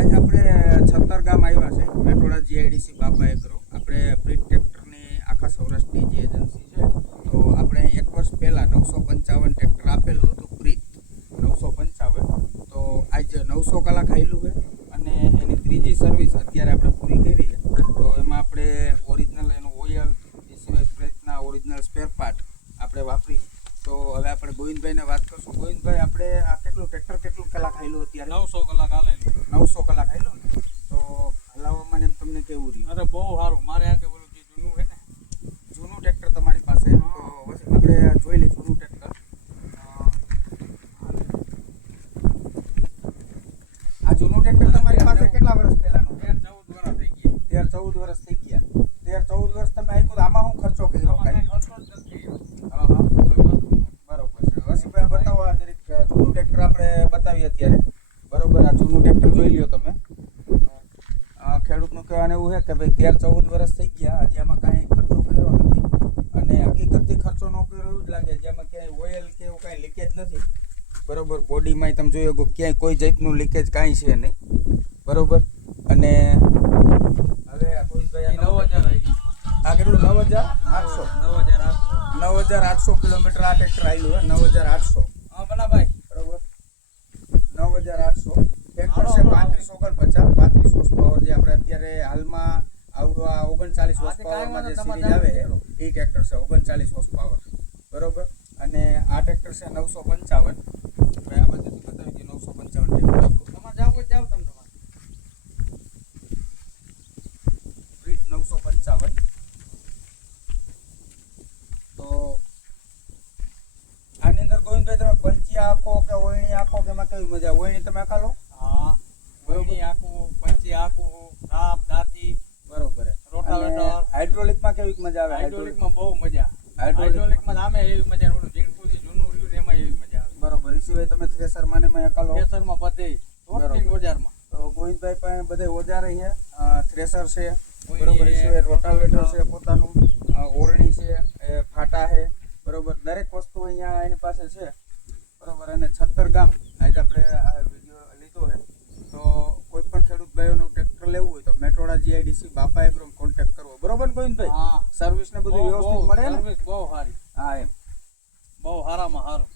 આજ આપણે છત્તર ગામ આવ્યા છે મેટોડા જીઆઈડીસી બાપા એગ્રો આપણે પ્રીત ટ્રેક્ટરની આખા સૌરાષ્ટ્રની જે એજન્સી છે તો આપણે 1 વર્ષ પહેલાં 955 ટ્રેક્ટર આપેલું હતું પ્રીત 955 તો આજ 900 કલાક હાલ્યું છે અને એની ત્રીજી સર્વિસ અત્યારે આપણે પૂરી કરી છે તો એમાં આપણે ઓરિજિનલ એનું ઓઇલ એ સિવાય પ્રીતના ઓરિજિનલ સ્પેર પાર્ટ આપણે વાપરી તો હવે આપણે ગોવિંદભાઈને વાત કરશું. ગોવિંદભાઈ, આપણે આ ટ્રેક્ટર કેટલું કલાક હાલ્યું અત્યારે? 900 કલાક હાલેલું. 900 કલાક હાલ્યું ને તો હલાવવામાં એમ તમને કેવું રહ્યું? અરે બહુ સારું. મારે આ કે બોલું જે જૂનું છે ને જૂનું ટ્રેક્ટર તમારી પાસે તો આપણે જોઈ લઈએ જૂનું ટ્રેક્ટર. આ જૂનું ટ્રેક્ટર તમારી પાસે કેટલા વર્ષ પહેલાનું? 13-14 વર્ષ થઈ ગયા. 13-14 વર્ષ થઈ ગયા. 13-14 વર્ષ તમે આપ્યું તો આમાં શું ખર્ચો કર્યો? આમાં કાંઈ ખર્ચો જ નથી. હા હા, બરોબર છે. હસીભાઈ બતાવો આ જરીક જૂનું ટ્રેક્ટર આપણે બતાવીએ અત્યારે. બરોબર, આ જૂનું ટ્રેક્ટર જોઈ લ્યો તમે. ખેડૂતનું કહેવાનું એવું છે કે ભાઈ 13-14 વર્ષ થઈ ગયા, હજી આમાં કાંઈ ખર્ચો કર્યો નથી અને હકીકતથી ખર્ચો ન કર્યો એવું જ લાગે. જેમાં ક્યાંય ઓઇલ કે એવું કાંઈ લીકેજ નથી. બરોબર, બોડીમાં તમે જોઈ શકો ક્યાંય કોઈ જાતનું લીકેજ કાંઈ છે નહીં. બરોબર, અને હવે ગોવિંદભાઈ 9000 આવી ગઈ. આ કેટલું? 9800 9800 કિલોમીટર આ ટ્રેક્ટર આવેલું છે. 9800. હા ભલાભાઈ, બરોબર, 9800 ટ્રેક્ટર છે. 3549 હોર્સ પાવર જે આપણે અત્યારે હાલમાં આવડું આ 39 હોર્સ પાવરમાં જે સિરીઝ આવે એ ટ્રેક્ટર છે 39 હોર્સ પાવર. બરોબર, અને આ ટ્રેક્ટર છે 955. આ બાજુથી બતાવી દઈએ 955 ટ્રેક્ટર. તમારે જાવ હોય જાવ તમે તમારે. પ્રીત 955. તો આની અંદર ગોવિંદભાઈ તમે પંચી આખો કે ઓયણી આખો કે એમાં કેવી મજા? ઓયણી તમે આખા લો? હા, વહીણી આખું, પંચી આખું, રાપ દાતી. બરોબર. રોટાવેટર. હાઇડ્રોલિકમાં કેવી મજા આવે? હાઇડ્રોલિકમાં બહુ મજા. હાઇડ્રોલિક હાઇડ્રોલિકમાં આમે એવી મજા. ઓલું ઝીણકું જે જૂનું રહ્યું ને એમાં એવી મજા આવે. બરોબર. એ સિવાય તમે થ્રેસરમાં ને એમાં એકાલો? થ્રેસરમાં બધે ટોટલી ઓજારમાં. તો ગોવિંદભાઈ પાસે બધે ઓજાર છે, થ્રેસર છે, ઓયણી બરોબર. એ છે, સિવાય રોટાવેટર છે પોતાનું, ઓરણી છે, ફાટા છે, બરોબર. દરેક વસ્તુ અહીંયા એની પાસે છે. બરોબર, અને 76 ગામ આજે આપણે આ વિડીયો લીધો છે તો કોઈ પણ ખેડૂત ભાઈઓનું ટ્રેક્ટર લેવું હોય તો મેટોડા જીઆઈડીસી બાપા એગ્રો કોન્ટેક્ટ કરવો. બરોબર ને ગોવિંદભાઈ? હા, સર્વિસ ને બધું વ્યવસ્થિત મળે ને? સર્વિસ બહુ સારી. હા, એમ બહુ સારામાં સારું.